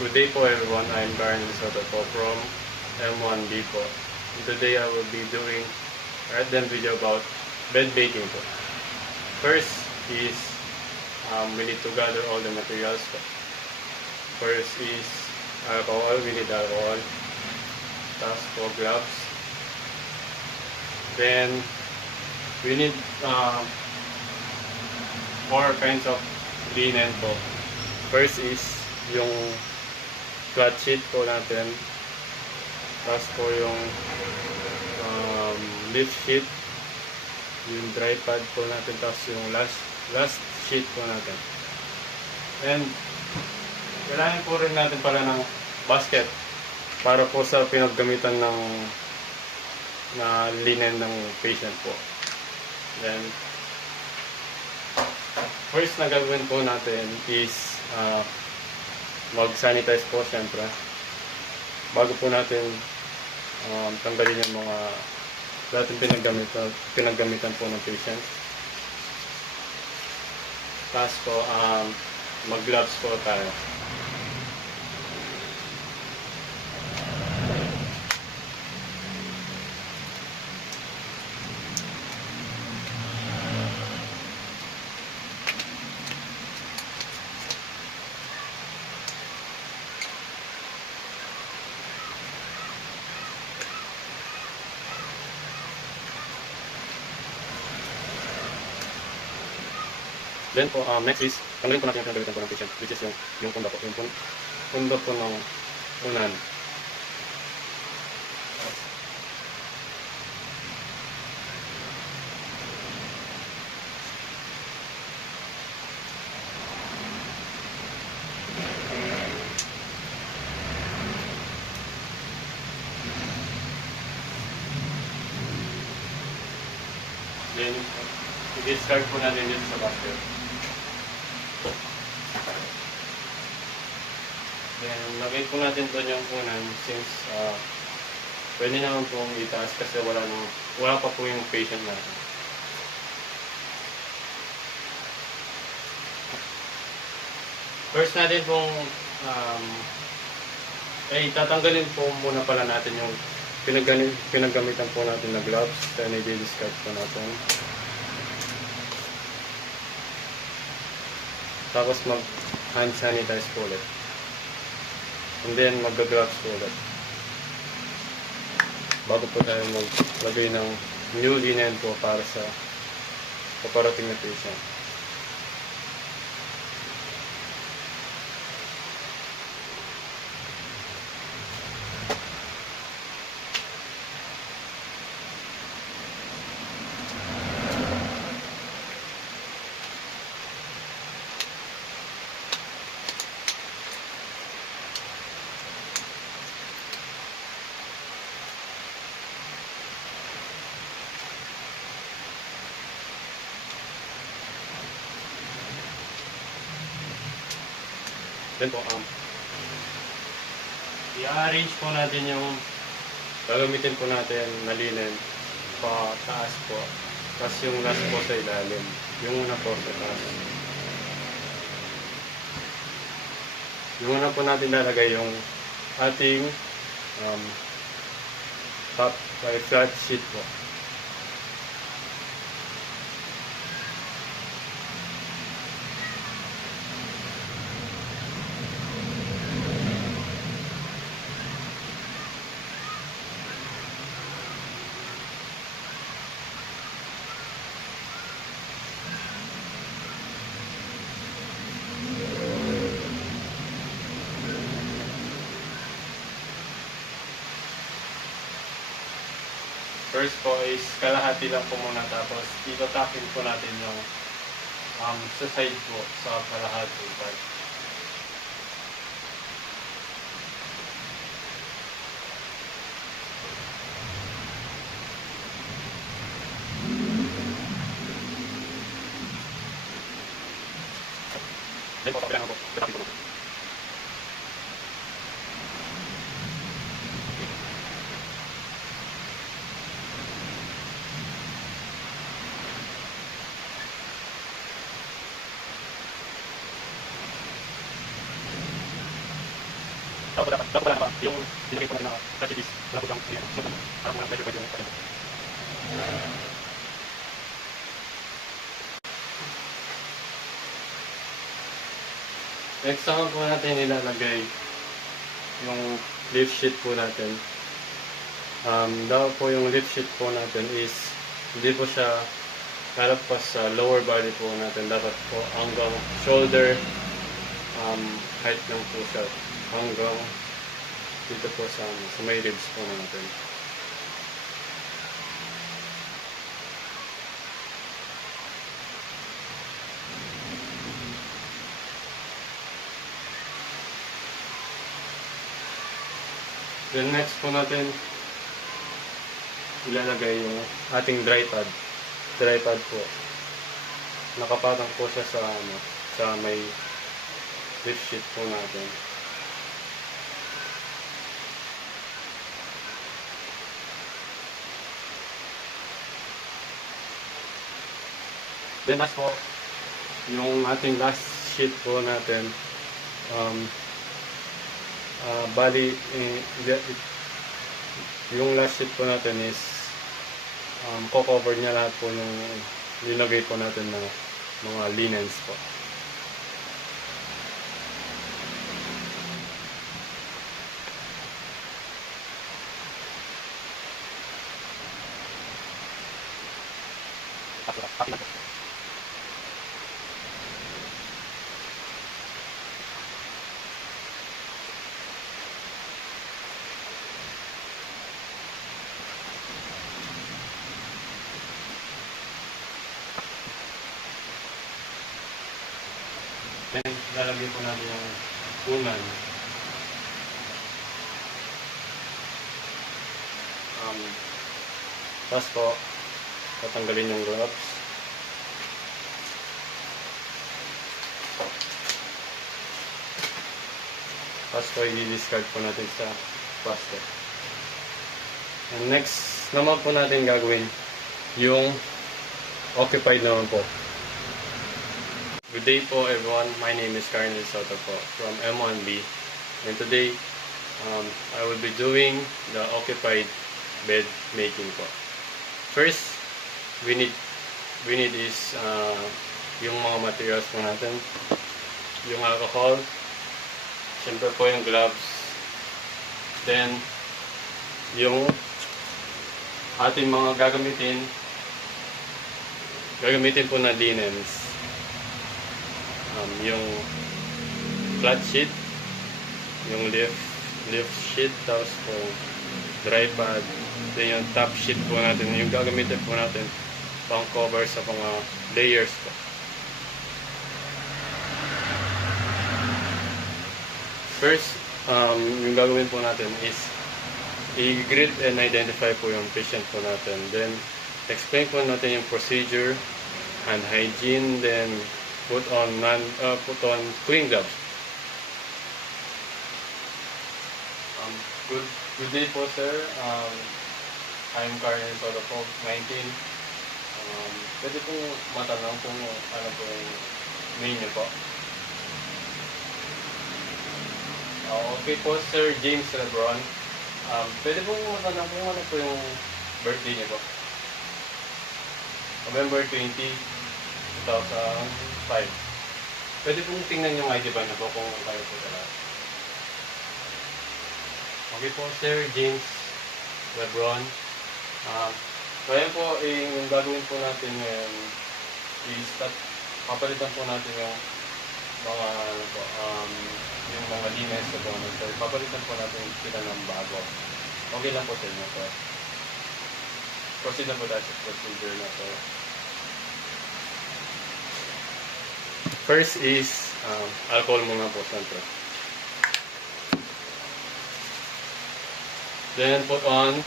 Good day po everyone, I'm Baron Soto po from M1B po. Today I will be doing a random video about bed baking po. First is we need to gather all the materials po. First is alcohol, we need alcohol. Tapos po gloves. Then we need 4 kinds of linen po. First is yung flat sheet po natin, tapos po yung leaf sheet, yung dry pad po natin, tapos yung last sheet po natin. And kailangan po rin natin pala ng basket para po sa pinaggamitan ng linen ng patient po. Then first na gagawin po natin is mag-sanitize po syempre bago po natin tanggalin yung mga dating pinaggamitan po ng patient. Tapos po mag-gloves po tayo. Then po, next is, tanggalin po natin yung pinagamitan po ng patient, which is yung punda po, yung punda po ng unan. Then, i-discard po natin dito sa basket. Then, lagay po natin doon yung unan since pwede naman pong itaas kasi wala pa po yung patient natin. First natin pong tatanggalin po muna pala natin yung pinaggamitan po natin na gloves. Then, i-discard po natin. Tapos mag-hand sanitize po ulit. And then mag-gloves po ulit. Bago po tayo maglagay ng new linen po para sa paparating na patient. Then po, i-arrange po natin yung gagamitin po natin na linen pa taas po. Tapos yung last po sa ilalim. Yung una po sa taas. Yung una po natin lalagay yung ating top by flat sheet po. First po is kalahati lang po muna, tapos ito-tapping po natin yung sa side po sa kalahati part. Then po, kailangan po, ito-tapping po natin. Dapat wala na yung dinagay po natin na strategies. Wala po siyang sumunod. Para po na-measure po yung pasyente. Next naman po natin ilalagay yung lift sheet po natin. Dapat po yung lift sheet po natin is hindi po siya lalagpas sa lower body po natin. Dapat po hanggang shoulder height lang po siya. Hanggang dito po sa may ribs po natin. Then next po natin ilalagay yung ating dry pad. Dry pad po. Nakapatong po siya sa may lift sheet po natin. Then last po, yung ating last sheet po natin, bali, yung last sheet po natin is co-cover niya lahat po yung linagay po natin na mga linens po. Then, lalagyan po natin yung unan. Tapos po, tatanggalin yung gloves. Tapos po, i-discard po natin sa plastic. And next naman po natin gagawin yung occupied naman po. Good day po everyone, my name is Carnel Soto po from M1B, and today I will be doing the occupied bed making po. First, we need is yung mga materials po natin, yung alcohol, syempre po yung gloves, then yung ating mga gagamitin po na linens. Yung flat sheet, yung lift sheet, tapos po dry pad, then yung top sheet po natin, yung gagamitin po natin pang cover sa mga layers po. First, yung gagawin po natin is i-greet and identify po yung patient po natin, then explain po natin yung procedure, hand hygiene, then put on clean gloves. Good day po sir. I'm Carnel Soto po, 19. Pwede pong matanong kung ano po yung name niyo po. Okay po sir, James Lebron. Pwede pong matanong kung ano po yung birthday niyo po. November 20, 2005. Pwede pong tingnan yung ID ba na po kung kayo po talaga. Okay po, Sir James Lebron. So ayan po, yung gagawin po natin ngayon is papalitan po natin yung mga yung mga linens na po. So papalitan po natin sila ng bago. Okay lang po sa inyo po. Proceed na po tayo sa procedure na po. First is alcohol muna po, siyempre. Then put on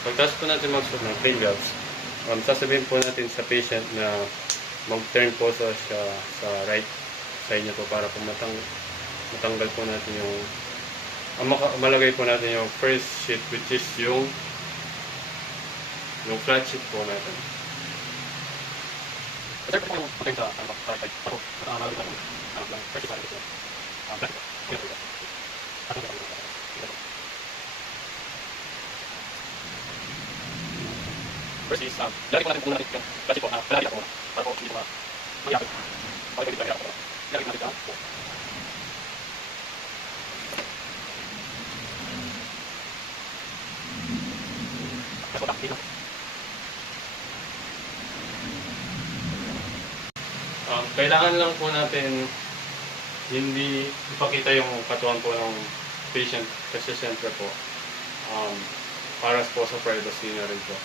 pagtas po natin magsuot ng clean gloves, sasabihin po natin sa patient na mag-turn po siya sa right side niya po para po matanggal po natin yung malagay po natin yung first sheet, which is yung flat sheet po natin. Sir, po yung pagkain sa side ako, malagay ko lang first sheet flat first is, lagay po natin kung natin yung flat sheet po, palagi ako muna para po hindi mayakit. Palagi dito ako. Lagay natin siya po. Kailangan lang po natin hindi ipakita yung katawan po ng patient kasi siyempre po para po sa privacy na rin po.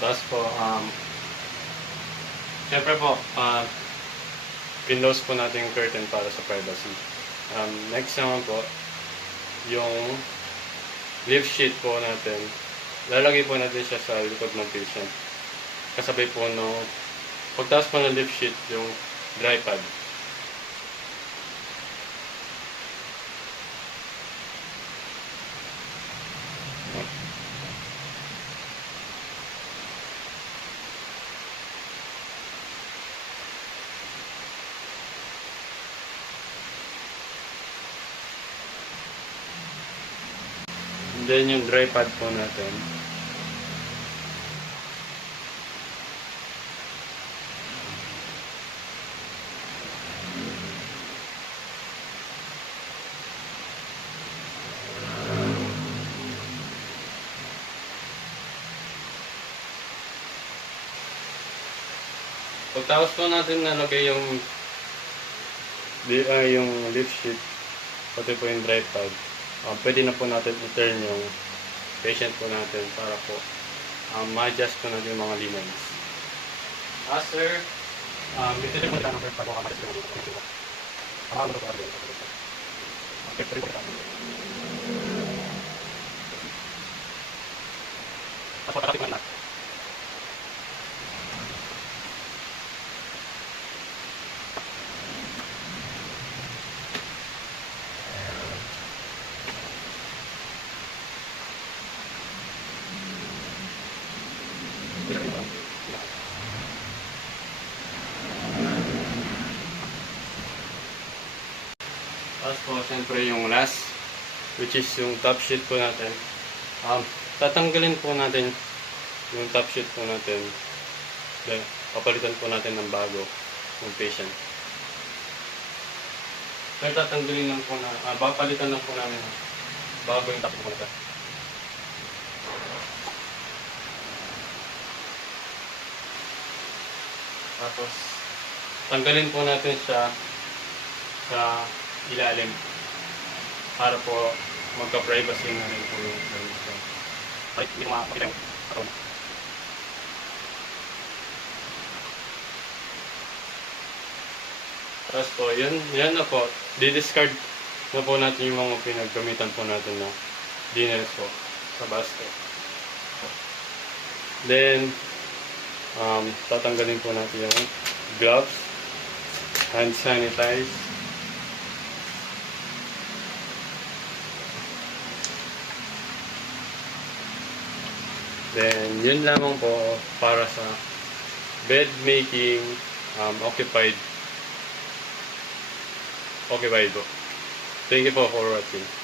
Tapos po, siyempre po, pinlose po natin yung curtain para sa privacy. Next naman po, yung lift sheet po natin, lalagay po natin siya sa likod ng patient. Kasabay po no, pagtaas po ng lift sheet, yung dry pad. Then yung dry pad po natin. Pagtapos po natin nalagay yung lift sheet, pati po yung dry pad, pwede na po natin i-turn yung patient po natin para po ma-adjust po natin yung mga linens. Sir, dito po natin ang pag-pag ka Tapos po, siyempre yung last, which is yung top sheet po natin. Tatanggalin po natin yung top sheet po natin. Then, papalitan po natin ng bago yung patient. Kaya tatanggalin lang po na, papalitan lang po namin bago yung top sheet po natin. Tapos, tanggalin po natin siya sa ilalim para po magka-privacy na rin po yung service. Ay, hindi ko makakita yung katawan. Tapos po, yan na po. Di-discard na po natin yung mga pinaggamitan po natin na diners po sa basket. Then, tatanggalin po natin yung gloves, hand sanitize, then yun lamang po para sa bed making occupied po. Thank you po for watching.